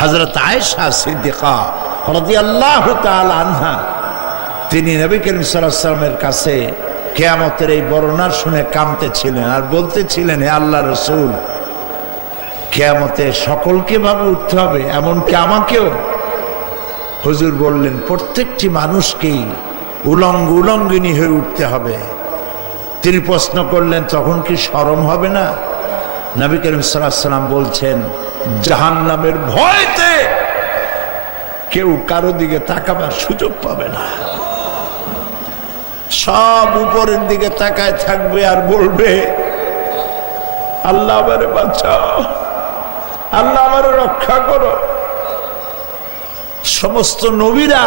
হজরত আয়েশা সিদ্দিকা আল্লাহ আনহা, তিনি নবী করিম সাল্লামের কাছে কেয়ামতের এই বর্ণনা শুনে কামতেছিলেন আর বলতেছিলেন, হে আল্লাহ রসুল, কেয়ামতে সকলকে ভাবে উঠতে হবে, এমনকি আমাকেও। হুজুর বললেন, প্রত্যেকটি মানুষকেই উলঙ্গ উলঙ্গিনী হয়ে উঠতে হবে। তিনি প্রশ্ন করলেন, তখন কি সরম হবে না? নবী করিম সাল্লাম বলছেন জাহান নামের ভয়তে কেউ কারও দিকে তাকাবার সুযোগ পাবে না। সব উপরের দিকে তাকায় থাকবে আর বলবে, আল্লাহ আমারে বাঁচাও, আল্লাহ আমারে রক্ষা করো। সমস্ত নবীরা,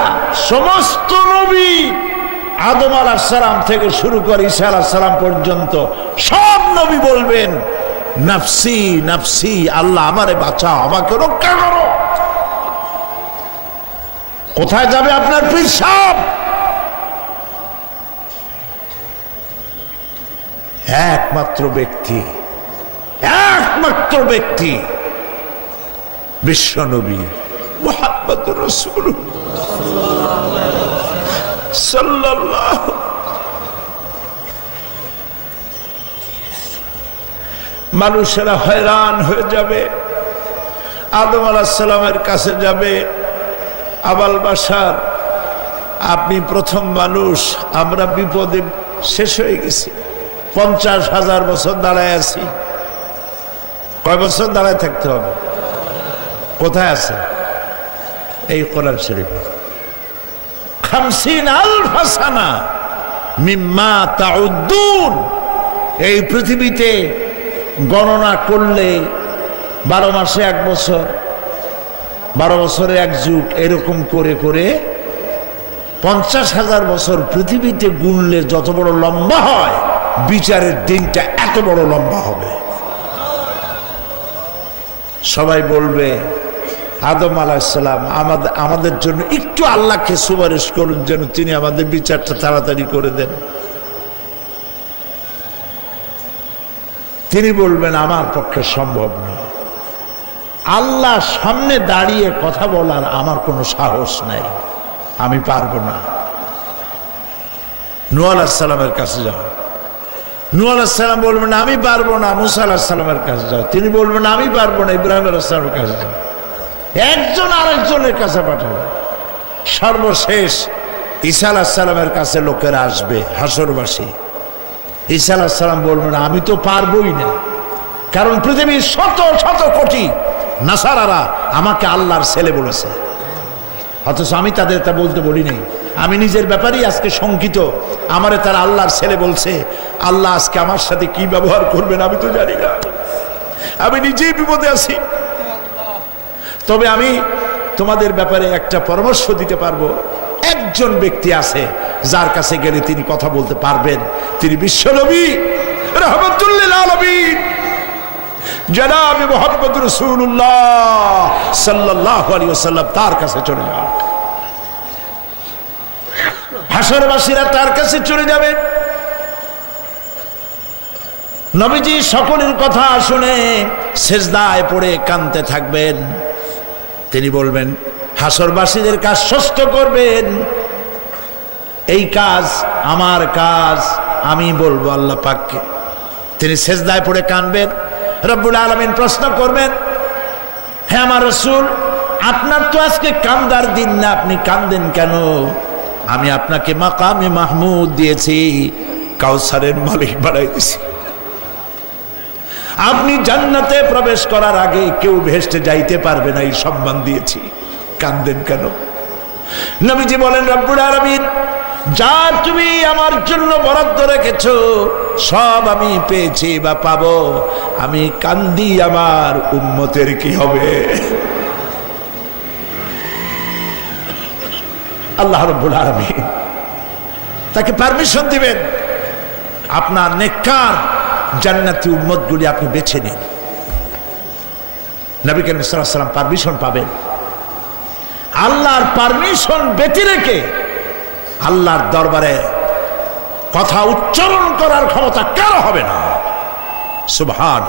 সমস্ত নবী আদম আলাহাম থেকে শুরু করে ঈসা আলাহাম পর্যন্ত সব নবী বলবেন নাফসি নাফসি, আল্লাহ আমারে বাঁচাও, আমাকে রক্ষা করো। কোথায় যাবে আপনার পীর সাহ একমাত্র ব্যক্তি একমাত্র ব্যক্তি বিশ্বনবী মোহাম্মদ রসুল সাল্লাল্লাহ মানুষেরা হয়রান হয়ে যাবে। আদম আলাহিসাল্লামের কাছে যাবে। আবাল বাসার আপনি প্রথম মানুষ, আমরা বিপদে শেষ হয়ে গেছি। পঞ্চাশ হাজার বছর দাঁড়ায় আছি। কয় বছর দাঁড়ায় থাকতে হবে? কোথায় আছে? এই কোরআন শরীফ। খামসিন আল ফাসানা মিম্মা তাউদ্দুন। এই পৃথিবীতে গণনা করলে বারো মাসে এক বছর, বারো বছরে এক যুগ, এরকম করে করে পঞ্চাশ হাজার বছর পৃথিবীতে গুনলে যত বড় লম্বা হয়, বিচারের দিনটা এত বড় লম্বা হবে। সবাই বলবে, আদম আলাহিসাল্লাম আমাদের আমাদের জন্য একটু আল্লাহকে সুপারিশ করুন যেন তিনি আমাদের বিচারটা তাড়াতাড়ি করে দেন। তিনি বলবেন, আমার পক্ষে সম্ভব নয় আল্লাহ সামনে দাঁড়িয়ে কথা বলার আমার কোনো সাহস নাই। আমি পারব না। নু আলাহিসাল্লামের কাছে যাও। নু আলাহিসাল্লাম বলবেন, আমি পারব না। মুসা আলাহিসাল্লামের কাছে যাও। তিনি বলবেন, আমি পারব না। ইব্রাহিম আলাহিসাল্লামের কাছে যাও। একজন আরেকজনের কাছে পাঠাবে সর্বশেষ ঈসা আলাহিসাল্লামের কাছে লোকেরা আসবে, হাসরবাসী। ঈসা আলাহিসাল্লাম বলবেন আমি তো পারবই না। কারণ পৃথিবীর শত শত কোটি নাসারারা আমাকে আল্লাহর ছেলে বলেছে। অথচ আমি তাদের তা বলতে বলি নেই। আমি নিজের ব্যাপারেই আজকে শঙ্কিত। আমারে তারা আল্লাহর ছেলে বলছে, আল্লাহ আজকে আমার সাথে কি ব্যবহার করবেন আমি তো জানি না। আমি নিজেই বিপদে আছি। তবে আমি তোমাদের ব্যাপারে একটা পরামর্শ দিতে পারব। একজন ব্যক্তি আছে, যার কাছে গেলে তিনি কথা বলতে পারবেন। তিনি বিশ্বনবী রহমতুল্লিল আলমিন। জনাবি মোহাম্মদ রসুল্লাহ সাল্লাহ আলী তার কাছে চলে যাওয়া হাসরবাসীরা তার কাছে চলে যাবে নবীজি সকলের কথা শুনে শেষদায় পড়ে কানতে থাকবেন। তিনি বলবেন হাসরবাসীদের কাজ সস্ত করবেন। এই কাজ আমার কাজ, আমি বলব আল্লাহ পাককে। তিনি শেষদায় পড়ে কানবেন, রব্বুল আলমিন প্রশ্ন করবেন হ্যাঁ আমার রসুল, আপনার তো আজকে কান্দার দিন না, আপনি কান্দেন কেন? আমি আপনাকে মাকামে মাহমুদ দিয়েছি, কাউসারের মালিক বাড়াই দিয়েছি। আপনি জান্নাতে প্রবেশ করার আগে কেউ ভেস্টে যাইতে পারবে না, এই সম্মান দিয়েছি। কান্দেন কেন? নবীজি বলেন, রব্বুল আলমিন যা তুমি আমার জন্য বরাদ্দ রেখেছ, সব আমি পেয়েছি বা পাবো। আমি কান্দি আমার উন্মতের কি হবে? আল্লাহ রব্বুল আলমিন তাকে পারমিশন দিবেন, আপনার নেককার জান্নাতি উম্মতগুলি আপনি বেছে নিন। নবী করিম সাল্লাম পারমিশন পাবেন। আল্লাহর পারমিশন বেঁচে রেখে আল্লাহর দরবারে কথা উচ্চারণ করার ক্ষমতা কারো হবে না সুভান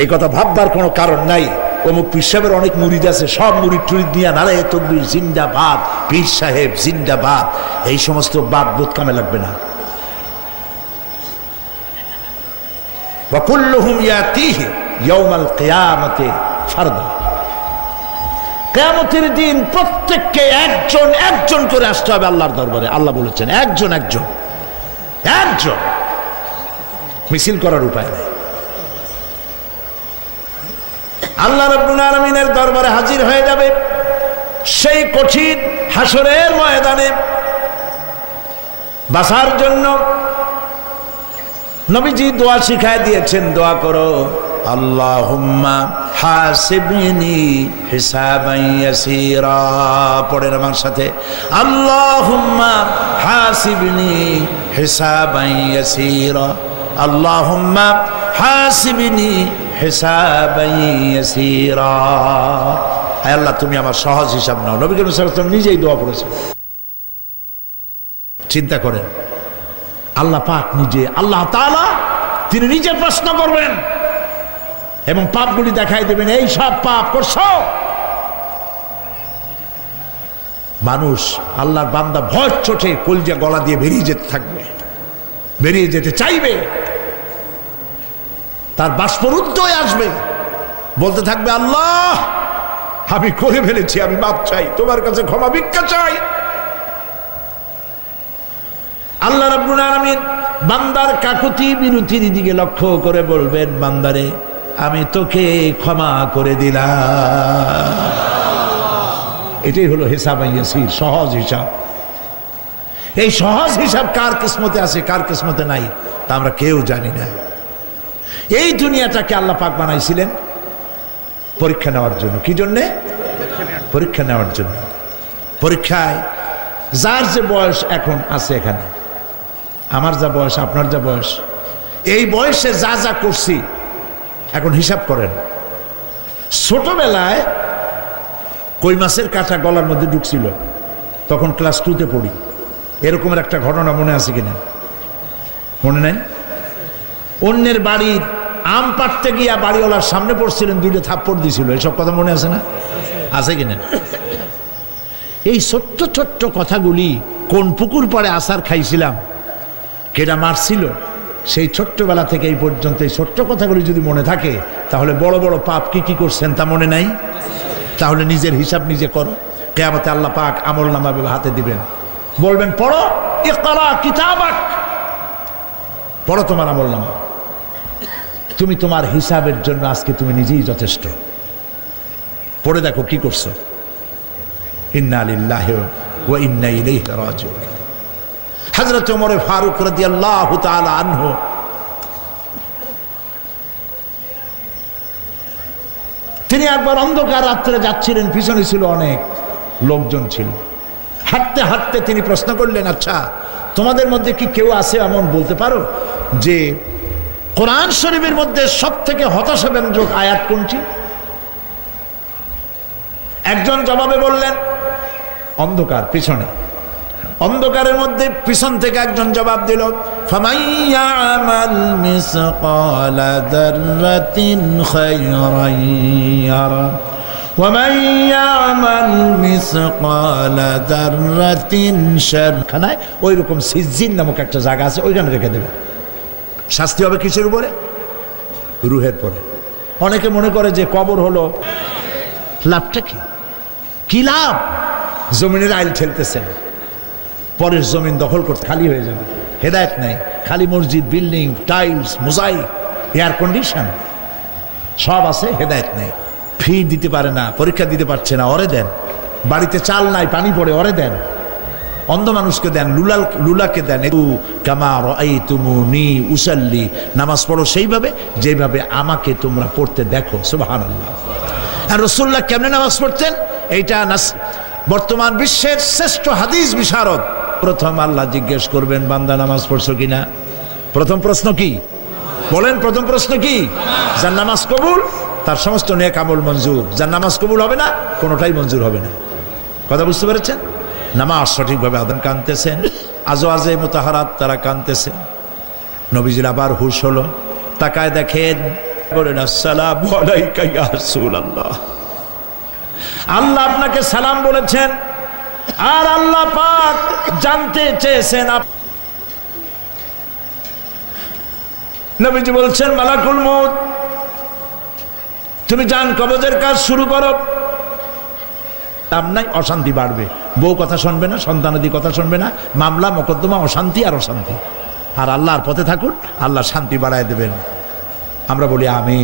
এই কথা ভাববার কোনো কারণ নাই অমুক পীর সাহেবের অনেক মুরিদ আছে সব মুরিদ টুরিদ নিয়ে নারে তকবির জিন্দাবাদ পীর সাহেব জিন্দাবাদ এই সমস্ত বাদ বোধ কামে লাগবে না وكلهم ياتيه يوم القيامة فردا কেয়ামতের দিন প্রত্যেককে একজন একজন করে আসতে হবে আল্লাহর দরবারে। আল্লাহ বলেছেন, একজন একজন। একজন। মিছিল করার উপায় নেই। আল্লাহ রব্বুল আলমিনের দরবারে হাজির হয়ে যাবে সেই কঠিন হাসরের ময়দানে। বাসার জন্য নবীজি দোয়া শিখায় দিয়েছেন, দোয়া করো। আল্লাহুম্মা হাসিবনি হিসাবান ইয়াসীরা। পড়েন আমার সাথে। আল্লাহুম্মা হাসিবনি হিসাবান ইয়াসীরা। আল্লাহুম্মা হাসিবনি হিসাবান ইয়াসীরা। আয় আল্লাহ, তুমি আমার সহজ হিসাব নাও। নবী করিম সাল্লাল্লাহু নিজেই দোয়া করেছেন। চিন্তা করেন, আল্লাহ পাক নিজে, আল্লাহ তাআলা তিনি নিজে প্রশ্ন করবেন। এবং পাপগুলি দেখাই দেবেন, এই সব পাপ করছ? মানুষ আল্লাহর বান্দা ভয় চোটে কলজা গলা দিয়ে বেরিয়ে যেতে থাকবে, বেরিয়ে যেতে চাইবে। তার বাষ্পরুদ্ধ হয়ে আসবে। বলতে থাকবে, আল্লাহ, আমি করে ফেলেছি, আমি মাপ চাই, তোমার কাছে ক্ষমা ভিক্ষা চাই। আল্লাহ রাব্বুল আলামিন বান্দার কাকুতি বিরতির দিকে লক্ষ্য করে বলবেন, বান্দারে আমি তোকে ক্ষমা করে দিলাম। এটাই হলো হিসাব ইয়াসির, সহজ হিসাব। এই সহজ হিসাব কার কিসমতে আছে, কার কিসমতে নাই, তা আমরা কেউ জানি না। এই দুনিয়াটাকে আল্লাহ পাক বানাইছিলেন পরীক্ষা নেওয়ার জন্য। কি জন্যে? পরীক্ষা নেওয়ার জন্য। পরীক্ষায় যার যে বয়স এখন আছে এখানে, আমার যা বয়স, আপনার যা বয়স, এই বয়সে যা যা করছি এখন হিসাব করেন। ছোটবেলায় কই মাছের কাঁটা গলার মধ্যে ঢুকছিল? তখন ক্লাস টুতে পড়ি। এরকমের একটা ঘটনা মনে আছে কিনা? মনে নেই? অন্যের বাড়ির আম পাড়তে গিয়া বাড়িওয়ালার সামনে পড়ছিলেন, দুইটা থাপ্পড় দিছিল। এসব কথা মনে আছে না? আছে কিনা? এই ছোট্ট ছোট্ট কথাগুলি কোন পুকুর পাড়ে আসার খাইছিলাম কেটা মারছিল? সেই ছোট্টবেলা থেকে এই পর্যন্ত এই ছোট্ট কথাগুলি যদি মনে থাকে, তাহলে বড় বড় পাপ কি কি করছেন তা মনে নাই? তাহলে নিজের হিসাব নিজে করো। কেয়ামতে আল্লাহ পাক আমল নামা হাতে দিবেন। বলবেন, পড়ো, ইকরা কিতাবাক। পড়ো তোমার আমল নামা। তুমি তোমার হিসাবের জন্য আজকে তুমি নিজেই যথেষ্ট। পড়ে দেখো কি করছ। ইন্না লিল্লাহি ওয়া ইন্না ইলাইহি রাজিউন। হযরত ওমর ফারুক রাদিয়াল্লাহু তাআলা আনহু। তিনি একবার অন্ধকার রাত্রে যাচ্ছিলেন, পিছনে ছিল অনেক লোকজন ছিল। হাঁটতে হাঁটতে তিনি প্রশ্ন করলেন আচ্ছা তোমাদের মধ্যে কি কেউ আছে এমন বলতে পারো যে কোরআন শরীফের মধ্যে সব থেকে হতাশাব্যঞ্জক আয়াত কোনটি? একজন জবাবে বললেন, অন্ধকার, পিছনে। অন্ধকারের মধ্যে পিছন থেকে একজন জবাব দিল খানায় ওই রকম সিজিন নামক একটা জায়গা আছে, ওইখানে রেখে দেবে। শাস্তি হবে কিসের উপরে? রুহের পরে। অনেকে মনে করে যে কবর হলো, লাভটা কি? কি লাভ? জমিনের আইল ঠেলতেছেন। পরের জমিন দখল করতে খালি হয়ে যাবে। হেদায়ত নাই। খালি মসজিদ, building, tiles, mosaic air condition সব আছে, হেদায়ত নেই। ফি দিতে পারে না, পরীক্ষা দিতে পারছে না, অরে দেন। বাড়িতে চাল নাই, পানি পড়ে, অরে দেন। অন্ধ মানুষকে দেন, লুলাল, লুলাকে দেন। তু কামার এই তুমু নি উসাল্লি। নামাজ পড়ো সেইভাবে, যেভাবে আমাকে তোমরা পড়তে দেখো। সুবাহান আল্লাহ আর রসুল্লাহ কেমনে নামাজ পড়তেন? এইটা বর্তমান বিশ্বের শ্রেষ্ঠ হাদিস বিশারদ। প্রথম আল্লাহ জিজ্ঞেস করবেন, বান্দা নামাজ পড়ছো কিনা? প্রথম প্রশ্ন কি? বলেন, প্রথম প্রশ্ন কি? যার নামাজ কবুল, তার সমস্ত নেক আমল মঞ্জুর। যার নামাজ কবুল হবে না, কোনোটাই মঞ্জুর হবে না। কথা বুঝতে পেরেছেন? নামাজ সঠিকভাবে আদান কানতেছেন। আজও আজে মোতাহারাত তারা কানতেছেন। নবীজির আবার হুশ হলো। তাকায় দেখেন, বলেন, আসসালাম ইয়া আল্লাহ আপনাকে সালাম বলেছেন। আর আল্লাহ পাক জানতে চেয়েছেন নবীজি বলছেন, মালাকুল মউত, তুমি যান কবজের কাজ শুরু করো। নাই, অশান্তি বাড়বে। বউ কথা শুনবে না সন্তানাদি কথা শুনবে না, মামলা, মোকদ্দমা, অশান্তি আর অশান্তি। আর আল্লাহর পথে থাকুন, আল্লাহ শান্তি বাড়ায় দেবেন। আমরা বলি আমি